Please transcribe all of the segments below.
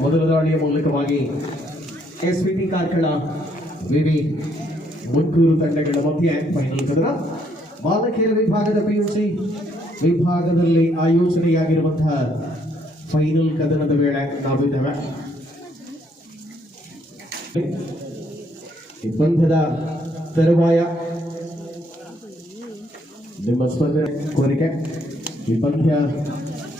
ಮೊದಲ ದಾಳಿಯ ಮೂಲಕವಾಗಿ ಎಸ್ಪಿಟಿ ಕಾರ್ಕಳ ವಿವಿ ಮುನ್ಕೂರು ತಂಡಗಳ ಮಧ್ಯೆ ಫೈನಲ್ ಕದನ ಬಾಲಕಿಯರ ವಿಭಾಗದ ಪಿಯುಸಿ ವಿಭಾಗದಲ್ಲಿ ಆಯೋಜನೆಯಾಗಿರುವಂತಹ ಫೈನಲ್ ಕದನದ ವೇಳೆ ನಾವಿದ್ದೇವೆ ಈ ಪಂದ್ಯದ ತರುವಾಯ ನಿಮ್ಮ ಸ್ಪರ್ಧೆ ಕೋರಿಕೆ ಈ ಪಂದ್ಯ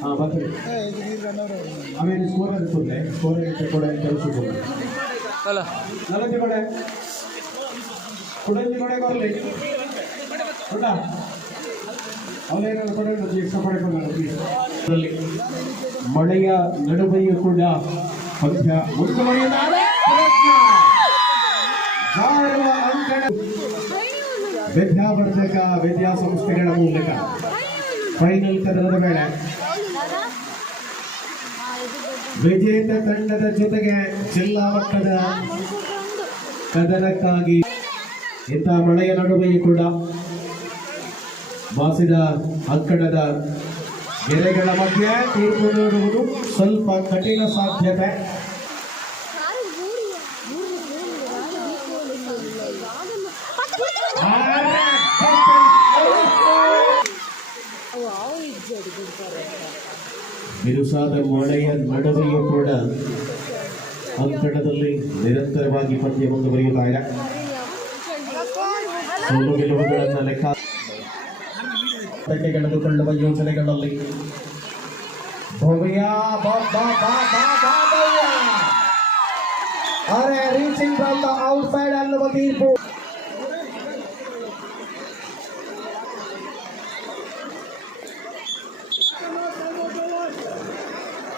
ಹಾಂ ಬರ್ತೀವಿ ಆಮೇಲೆ ಸ್ಕೋರ್ ಸ್ಕೋರ್ ಕೂಡ ಅಲ್ಲ. ನಲವತ್ತು ಕೊಡೆ. ಕುಡಂಜಿ ಬರಲಿ ಅವನೇನಾದ್ರು ಎಕ್ಸ್ಟ್ರಾ ಮಳೆಯ ನಡುವೆಯೂ ಕೂಡ ಪಂದ್ಯ ವಿದ್ಯಾವರ್ಧಕ ವಿದ್ಯಾಸಂಸ್ಥೆಗಳ ಮೂಲಕ. ಫೈನಲ್ ಕದನದ ವೇಳೆ ವಿಜೇತ ತಂಡದ ಜೊತೆಗೆ ಜಿಲ್ಲಾ ಮಟ್ಟದ ಕದನಕ್ಕಾಗಿ ಇಂತಹ ಮಳೆಯ ನಡುವೆಯೂ ಕೂಡ ಬಾಸಿದ ಅಂಕಣದ ಗೆರೆಗಳ ಮಧ್ಯೆ ತೀರ್ಪು ನೀಡುವುದು ಸ್ವಲ್ಪ ಕಠಿಣ ಸಾಧ್ಯತೆ. ಬಿರುಸಾದ ಮಳೆಯ ನಡುವೆಯೂ ಕೂಡ ಅಂಕಣದಲ್ಲಿ ನಿರಂತರವಾಗಿ ಪಂದ್ಯ ಮುಂದುವರಿಯುತ್ತಾ ಇದೆ ಸೋಲು ಗೆಲುವುಗಳನ್ನು ಲೆಕ್ಕ ತೆಗೆದುಕೊಳ್ಳುವ ಯೋಜನೆಗಳಲ್ಲಿ ಭವ್ಯ ಬ- ಬ- ಬ- ಬ- ಬ- ಭವ್ಯ. ಅರೆ ರೀಚಿಂಗ್ ಫ್ರಮ್ ದ ಔಟ್ಸೈಡ್ ಅನ್ನುವ ತೀರ್ಪು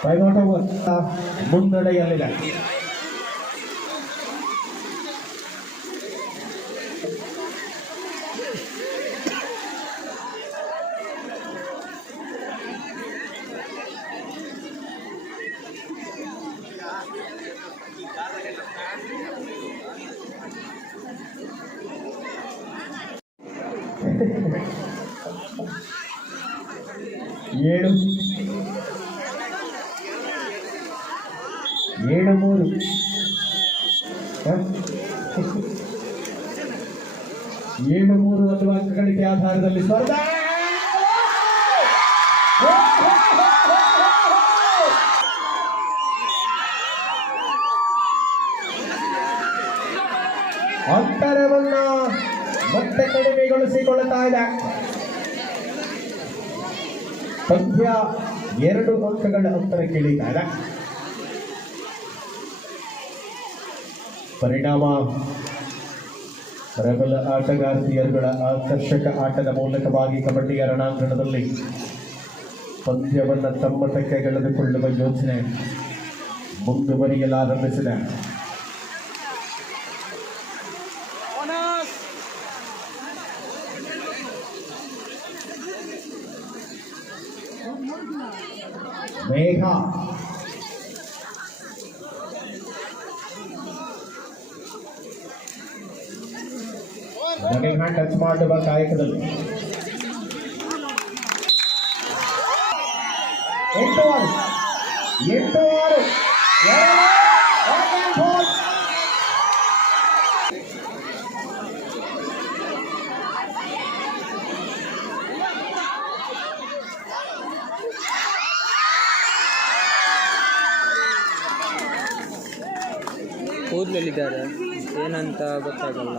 பயமாட்டம் முன்னடையலை ಏಳು ಮೂರು ಒಂದು ಅಂಕಗಳಿಗೆ ಆಧಾರದಲ್ಲಿ ಸ್ಪರ್ಧೆ? ಅಂತರವನ್ನ ಮತ್ತೆ ಕಡಿಮೆಗೊಳಿಸಿಕೊಳ್ಳುತ್ತಾ ಇದೆ. ಪಂದ್ಯ ಎರಡು ಅಂಕಗಳ ಅಂತರ ಇದೆ. ಪರಿಣಾಮ ಪ್ರಬಲ ಆಟಗಾರ್ತಿಯರುಗಳ ಆಕರ್ಷಕ ಆಟದ ಮೂಲಕವಾಗಿ ಕಬಡ್ಡಿಯ ರಣಾಂಗಣದಲ್ಲಿ ಪಂದ್ಯವನ್ನು ತಮ್ಮ ತೆಕ್ಕೆಗೆಳೆದುಕೊಳ್ಳುವ ಯೋಚನೆ ಮುಂದುವರಿಯಲಾರಂಭಿಸಿದೆ. ಮೇಘ ರನ್ನಿಂಗ್ ಹ್ಯಾಂಡ್ ಟಚ್ ಮಾಡುವ ಕಾಯಕದಲ್ಲಿ ಎಂಟು ಆರು ಎಂಟು ಆರು ಎರಡು, one and four. ಕೂದಲಲ್ಲಿದ್ದಾರೆ ಏನಂತ ಗೊತ್ತಾಗಲ್ಲ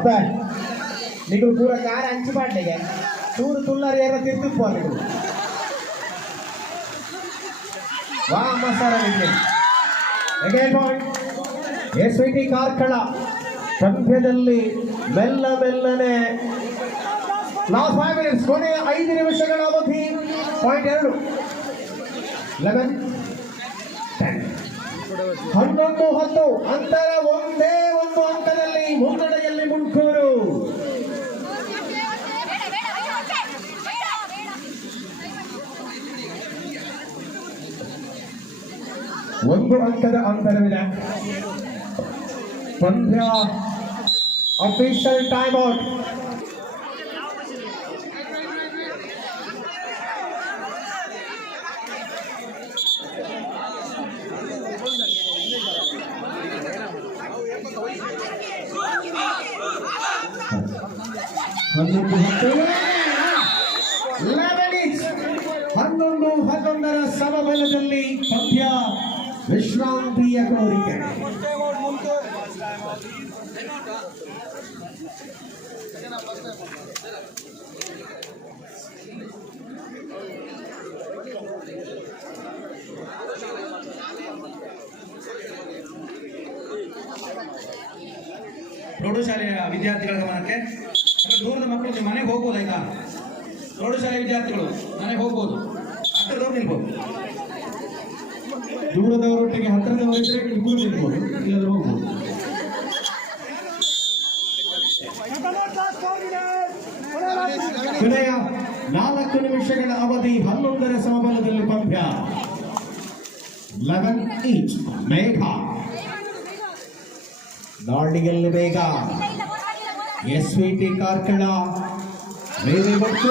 ಅಪ್ಪ ನಿಗಳು ಪೂರ ಕಾರ ಹಂಚಿ ಮಾಡ್ಲಿಗೆ ಚೂರು ತುಳ್ಳಾರಿ ಯಾರ ತಿರ್ತಿಪ್ಪ ನಿಗಳು ವಾ masala point S V T Karkala. ಪಂದ್ಯದಲ್ಲಿ ಮೆಲ್ಲ ಮೆಲ್ಲನೆ. ಲಾಸ್ಟ್ ಫೈವ್ ಮಿನಿಟ್ಸ್ ಕೊನೆಯ ಐದು ನಿಮಿಷಗಳ ಅವಧಿ. ಪಾಯಿಂಟ್ ಎರಡು. ಲೆವೆನ್ ಹನ್ನೊಂದು, ಹತ್ತು. ಅಂತರ ಒಂದೇ ಒಂದು ಅಂಕದಲ್ಲಿ ಮುನ್ನಡೆಯಲ್ಲಿ ಒಂದು ಅಂಕದ ಅಂತರವಿದೆ ಪಂದ್ಯ ಅಫಿಷಿಯಲ್ ಟೈಮ್ ಔಟ್ ಹನ್ನೊಂದು ಹತ್ತು ವಿಶ್ರಾಂತಿಯ ಕೋರಿಕೆ ಪ್ರೌಢಶಾಲೆಯ ವಿದ್ಯಾರ್ಥಿಗಳ ಗಮನಕ್ಕೆ ದೂರದ ಮಕ್ಕಳು ನಿಮ್ಮ ಮನೆಗೆ ಹೋಗ್ಬೋದು ಆಯ್ತಾ? ಪ್ರೌಢಶಾಲೆ ವಿದ್ಯಾರ್ಥಿಗಳು ಮನೆಗೆ ಹೋಗ್ಬೋದು. ಹತ್ತಿರದವ್ರು ನಿಲ್ಬೋದು. ದೂರದವರೊಟ್ಟಿಗೆ ಹತ್ತಿರದವರಿದ್ರೆ ಇಬ್ಬರು ಇರ್ಬೋದು ನಾಲ್ಕು ನಿಮಿಷಗಳ ಅವಧಿ ಹನ್ನೊಂದರ ಸಮಬಲದಲ್ಲಿ ಪಂದ್ಯ. Eleven each Megha. ದಾಳಿಯಲ್ಲಿ ಬೇಗ ಎಸ್ ವಿ ಟಿ ಕಾರ್ಕಳ. ಮೇಲೆ ಮತ್ತು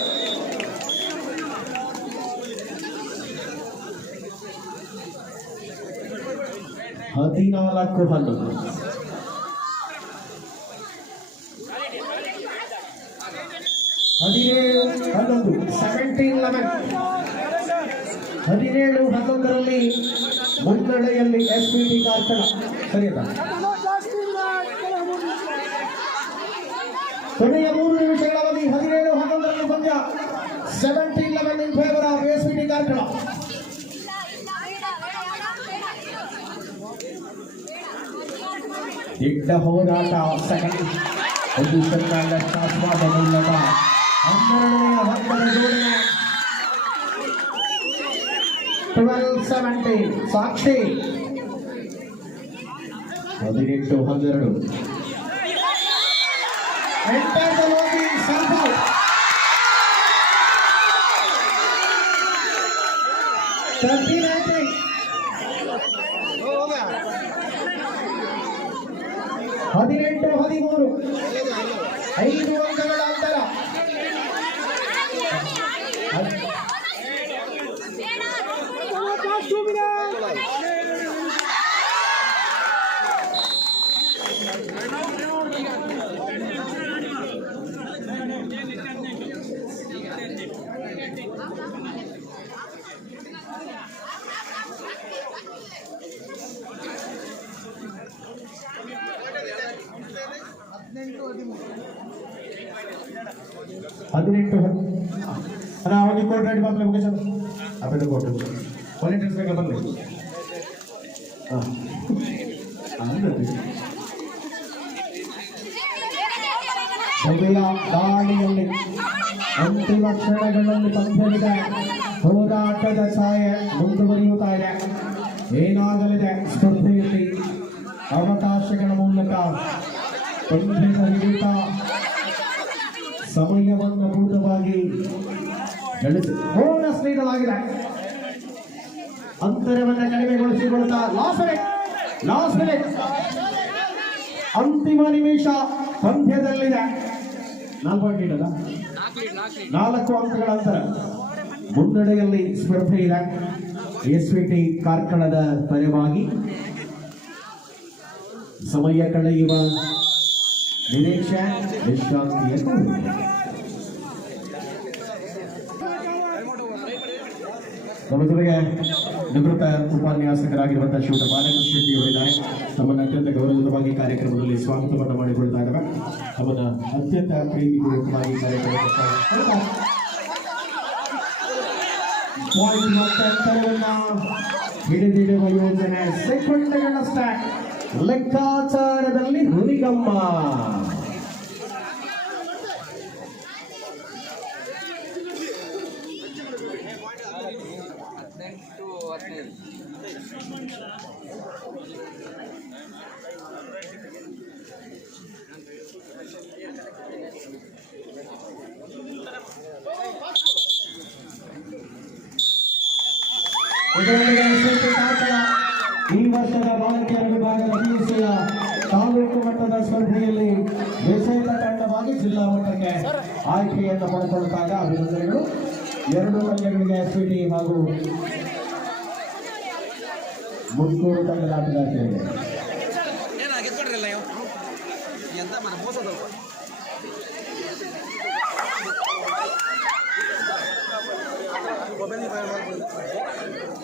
ಹದಿನಾಲ್ಕು ಹಲ್ಲು ಹದಿನೇಳು ಹನ್ನೊಂದು ಸೆವೆಂಟೀನ್ ಲೆವೆನ್ ಹದಿನೇಳು ಹನ್ನೊಂದರಲ್ಲಿ ಮುನ್ನಡೆಯಲ್ಲಿ ಎಸ್ ಪಿ ಟಿ ಕಾರ್ಕಳ ಸರಿಯಲ್ಲ? పెద్ద హోరాట సెకండ్ పొజిషన్ ఆస్వాదములగా అందరినీ పదిహెట్టు హండ్రెడ్ ఎంటర్లోకి ಹದಿನೆಂಟು ಹದಿಮೂರು ಐದು ಅಂಕಗಳ ಹದಿನೆಂಟು ಅಣ್ಣ ಅವನಿಗೆ ಕೋಟ್ ರೆಡಿ ಮಕ್ಕಳು ಸರ್ ಅಪ್ಪನ ಕೊಟ್ಟು ವಾಲಂಟೀರ್ಸ್ ಬೇಕಾ ಬನ್ನಿ. ದಾಳಿಯಲ್ಲಿ ಅಂತಿಮ ಕ್ಷಣಗಳಲ್ಲಿ ಪಂದ್ಯವಿದ ಹೋರಾಟದ ಛಾಯೆ ಮುಂದುವರಿಯುತ್ತಾ ಇದೆ. ಏನಾಗಲಿದೆ ಸ್ಪರ್ಧೆಯಲ್ಲಿ? ಅವಕಾಶಗಳ ಮೂಲಕ ಹಿಡಿತ ಸಮಯವನ್ನು ಪೂರ್ಣವಾಗಿ ಗಳಿಸಿ ಬೋನಸ್ ನೀಡಲಾಗಿದೆ ಅಂತರವನ್ನು ಕಡಿಮೆಗೊಳಿಸಿಕೊಳ್ತಾ ಲಾಸ್ಟ್ ಮಿನಿಟ್ ಲಾಸ್ಟ್ ಅಂತಿಮ ನಿಮಿಷ ಪಂದ್ಯದಲ್ಲಿದೆ. ನಾಲ್ಕು ಇಡಲ್ಲ ನಾಲ್ಕು ಅಂಕಗಳ ಅಂತರ. ಮುನ್ನಡೆಯಲ್ಲಿ ಸ್ಪರ್ಧೆ ಇದೆ. ಎಸ್ ವಿ ಟಿ ಕಾರ್ಕಳದ ಪರವಾಗಿ ಸಮಯ ಕಳೆಯುವ ನಿರೀಕ್ಷೆ ವಿಶ್ರಾಂತಿಯ ಕೋರಿಕೆ. ನಮ್ಮ ಜೊತೆಗೆ ನಿವೃತ್ತ ಉಪನ್ಯಾಸಕರಾಗಿರುವಂತಹ ಶಿವಟ ಬಾಲಕೃಷ್ಣ ಶೆಟ್ಟಿ ಅವರಿದ್ದಾರೆ. ತಮ್ಮನ್ನು ಅತ್ಯಂತ ಗೌರವಯುತವಾಗಿ ಕಾರ್ಯಕ್ರಮದಲ್ಲಿ ಸ್ವಾಗತವನ್ನು ಮಾಡಿಕೊಳ್ತಾ ಇದ್ದಾರೆ ತಮ್ಮನ್ನ ಅತ್ಯಂತ ಪ್ರೀತಿಪೂರ್ವಕವಾಗಿ ಕಾರ್ಯಕ್ರಮ ಹಿಡಿದಿಡುವ ಯೋಜನೆ ಸೆಕೆಂಡ್ಗಳಷ್ಟೇ. ಲೆಕ್ಕಾಚಾರದಲ್ಲಿ ಹುರಿಗಮ್ಮ ಈ ವರ್ಷದ ಬಾಲಕಿಯರ ವಿಭಾಗದ ಪಿಯುಸಿಯ ತಾಲೂಕು ಮಟ್ಟದ ಸ್ಪರ್ಧೆಯಲ್ಲಿ ವಿಶೇಷ ತಂಡವಾಗಿ ಜಿಲ್ಲಾ ಮಟ್ಟಕ್ಕೆ ಆಯ್ಕೆಯನ್ನು ಪಡೆದುಕೊಳ್ಳುತ್ತಾಗ ಅಭಿನಂದನೆಗಳು ಎರಡು ಪಂದ್ಯಗಳಿಗೆ ಎಸ್ಪಿಟಿ ಹಾಗೂ ಮುನ್ನೂರು ತಂಡದ ಆಟಗಾರ್ತಿಯರಿಗೆ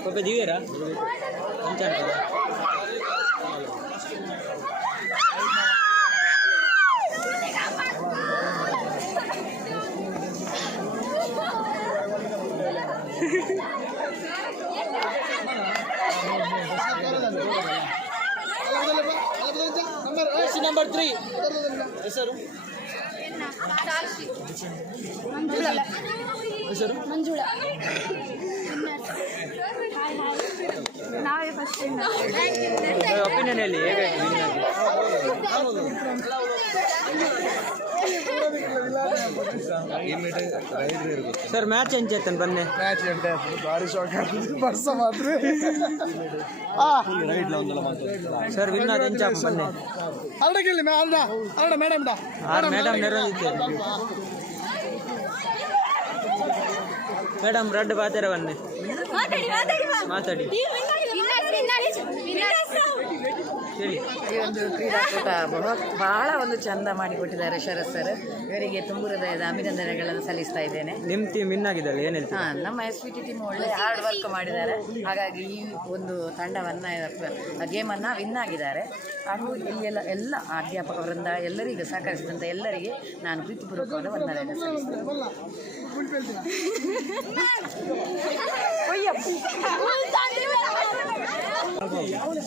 ಒಬ್ಬ ದಿವ್ಯರಾ ಅಂಚಂಟ ನಂಬರ್ ತ್ರೀ ಹೆಸರು ಮಂಜುಳಾ ಹೆಸರು ಮಂಜುಳಾ ನಾವೇ ಫಸ್ಟ್ ಒಪಿನಿಯನ್ ಹೇಳಿ ಸರ್ ಮ್ಯಾಚ್ ಎಂಚೇತನ್ ಬನ್ನಿ. ಮ್ಯಾಚ್ ಎಂಟೆ ಭಾರಿ ಶಾಕ್ ಆಗ್ತದೆ. ಬರ್ಸ ಮಾತ್ರ. ಸರ್ ವಿನ್ ಎಂಚಾಪ ಬನ್ನಿ. ಅಲ್ಲ ಕೇಳಿ ಅಲ್ಲ ಅಲ್ಲ ಮೇಡಮ್ ಡಾ? ಮೇಡಮ್ ನೆರವೇರಿದ್ದೇವೆ ಮೇಡಮ್ ರೆಡ್ ಬಾತೆರ ಬನ್ನಿ ಮಾತಾಡಿ ಮಾತಾಡಿ ಈ ಒಂದು ಕ್ರೀಡಾಕೂಟ ಬಹಳ ಬಹಳ ಒಂದು ಚಂದ ಮಾಡಿಕೊಟ್ಟಿದ್ದಾರೆ ಶರತ್ ಸರ್. ಇವರಿಗೆ ತುಂಬು ಹೃದಯದ ಅಭಿನಂದನೆಗಳನ್ನು ಸಲ್ಲಿಸ್ತಾ ಇದ್ದೇನೆ. ನಿಮ್ಮ ಟೀಮ್ ವಿನ್ ಆಗಿದ್ದಲ್ಲ ಏನು ಹಾಂ ನಮ್ಮ ಎಸ್ ಪಿ ಟಿ ಟೀಮ್ ಒಳ್ಳೆ ಹಾರ್ಡ್ ವರ್ಕ್ ಮಾಡಿದ್ದಾರೆ. ಹಾಗಾಗಿ ಈ ಒಂದು ತಂಡವನ್ನು ಗೇಮನ್ನು ವಿನ್ ಆಗಿದ್ದಾರೆ. ಹಾಗೂ ಇಲ್ಲೆಲ್ಲ ಎಲ್ಲ ಅಧ್ಯಾಪಕ ವೃಂದ ಎಲ್ಲರಿಗೂ ಸಹಕರಿಸಿದಂಥ ಎಲ್ಲರಿಗೆ ನಾನು ಪ್ರೀತಿಪೂರ್ವಕವಾದ ವಂದನೆಯನ್ನು ಸಲ್ಲಿಸ್ತೇನೆ.